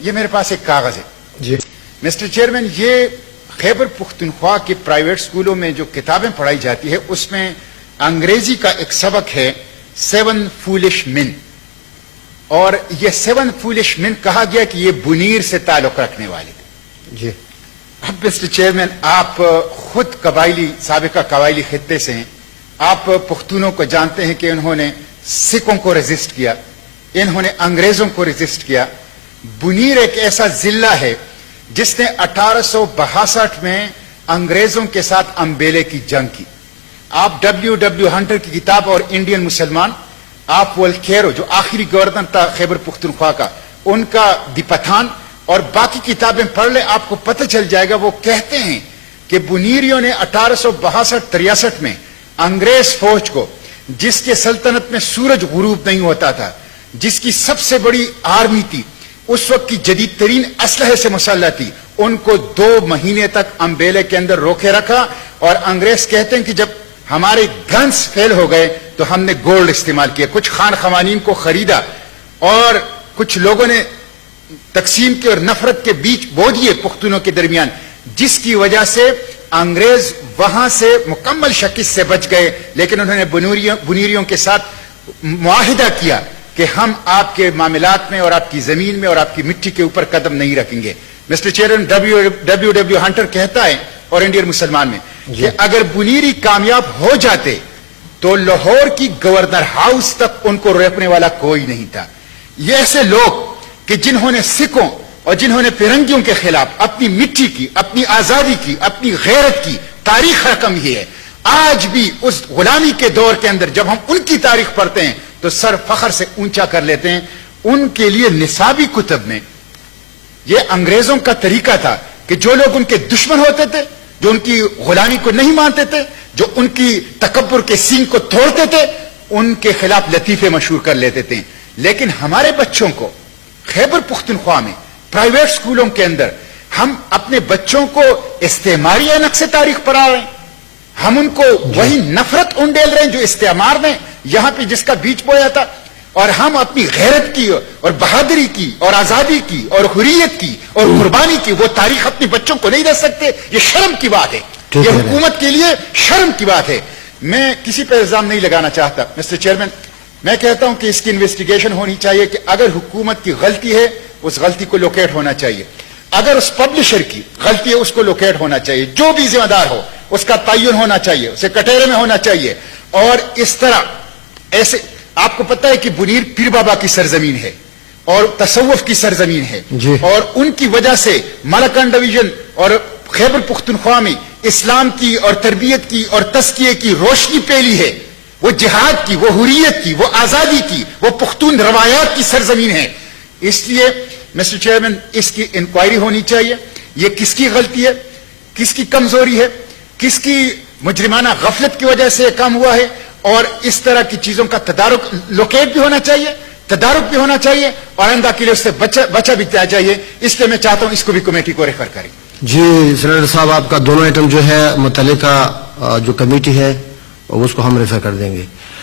یہ میرے پاس ایک کاغذ ہے جی مسٹر چیئرمین. یہ خیبر پختونخوا کے پرائیویٹ اسکولوں میں جو کتابیں پڑھائی جاتی ہے اس میں انگریزی کا ایک سبق ہے 7 فولش men. اور یہ 7 فولش men کہا گیا کہ یہ بنیر سے تعلق رکھنے والے تھے. جی اب مسٹر چیئرمین آپ خود سابقہ قبائلی خطے سے ہیں. آپ پختونوں کو جانتے ہیں کہ انہوں نے سکھوں کو ریزسٹ کیا, انہوں نے انگریزوں کو ریزسٹ کیا. بنیر ایک ایسا ضلع ہے جس نے 1862 میں انگریزوں کے ساتھ امبیلے کی جنگ کی. آپ ڈبلیو ہنٹر کی کتاب اور انڈین مسلمان, آپ والکیرو جو آخری گورنر تھا خیبر پختونخوا کا, ان کا دی پٹھان اور باقی کتابیں پڑھ لیں, آپ کو پتہ چل جائے گا. وہ کہتے ہیں کہ بنیریوں نے 1862-63 میں انگریز فوج کو, جس کے سلطنت میں سورج غروب نہیں ہوتا تھا, جس کی سب سے بڑی آرمی تھی, اس وقت کی جدید ترین اسلحے سے مسلح تھی, ان کو 2 مہینے تک امبیلے کے اندر روکے رکھا. اور انگریز کہتے ہیں کہ جب ہمارے گنز فیل ہو گئے تو ہم نے گولڈ استعمال کیا, کچھ خان خوانین کو خریدا اور کچھ لوگوں نے تقسیم کے اور نفرت کے بیچ بو دیے پختونوں کے درمیان, جس کی وجہ سے انگریز وہاں سے مکمل شکست سے بچ گئے. لیکن انہوں نے بنیریوں کے ساتھ معاہدہ کیا کہ ہم آپ کے معاملات میں اور آپ کی زمین میں اور آپ کی مٹی کے اوپر قدم نہیں رکھیں گے. مسٹر چیئرمین, ڈبلیو ہنٹر کہتا ہے اور انڈین مسلمان میں کہ اگر بنیری کامیاب ہو جاتے تو لاہور کی گورنر ہاؤس تک ان کو روکنے والا کوئی نہیں تھا. یہ ایسے لوگ کہ جنہوں نے سکھوں اور جنہوں نے فرنگیوں کے خلاف اپنی مٹی کی, اپنی آزادی کی, اپنی غیرت کی تاریخ رقم یہ ہے. آج بھی اس غلامی کے دور کے اندر جب ہم ان کی تاریخ پڑھتے ہیں تو سر فخر سے اونچا کر لیتے ہیں. ان کے لیے نصابی کتب میں یہ انگریزوں کا طریقہ تھا کہ جو لوگ ان کے دشمن ہوتے تھے, جو ان کی غلامی کو نہیں مانتے تھے, جو ان کی تکبر کے سینگ کو توڑتے تھے, ان کے خلاف لطیفے مشہور کر لیتے تھے. لیکن ہمارے بچوں کو خیبر پختونخوا میں پرائیویٹ اسکولوں کے اندر ہم اپنے بچوں کو استعماری اینک سے تاریخ پڑھا رہے ہیں. ہم ان کو وہی نفرت انڈیل رہے ہیں جو استعمار نے یہاں پہ جس کا بیج بویا تھا, اور ہم اپنی غیرت کی اور بہادری کی اور آزادی کی اور حریت کی اور قربانی کی وہ تاریخ اپنے بچوں کو نہیں دے سکتے. یہ شرم کی بات ہے, یہ حکومت کے لیے شرم کی بات ہے. میں کسی پہ الزام نہیں لگانا چاہتا مسٹر چیئرمین, میں کہتا ہوں کہ اس کی انویسٹیگیشن ہونی چاہیے کہ اگر حکومت کی غلطی ہے اس غلطی کو لوکیٹ ہونا چاہیے, اگر اس پبلشر کی غلطی ہے اس کو لوکیٹ ہونا چاہیے, جو بھی ذمہ دار ہو اس کا تعین ہونا چاہیے, اسے کٹہرے میں ہونا چاہیے. اور اس طرح ایسے آپ کو پتہ ہے کہ بنیر پیر بابا کی سرزمین ہے اور تصوف کی سرزمین ہے, اور ان کی وجہ سے ملکان ڈویژن اور خیبر پختونخوا میں اسلام کی اور تربیت کی اور تزکیے کی روشنی پھیلی ہے. وہ جہاد کی, وہ حریت کی, وہ آزادی کی, وہ پختون روایات کی سرزمین ہے. اس لیے مسٹر چیئرمین اس کی انکوائری ہونی چاہیے. یہ کس کی غلطی ہے, کس کی کمزوری ہے, کس کی مجرمانہ غفلت کی وجہ سے یہ کام ہوا ہے, اور اس طرح کی چیزوں کا تدارک لوکیٹ بھی ہونا چاہیے, تدارک بھی ہونا چاہیے, اور آئندہ کے لیے اس سے بچا بھی جانا چاہیے. اس لیے میں چاہتا ہوں اس کو بھی کمیٹی کو ریفر کریں. جی سینیٹر صاحب, آپ کا دونوں آئٹم جو ہے متعلقہ جو کمیٹی ہے اس کو ہم ریفر کر دیں گے.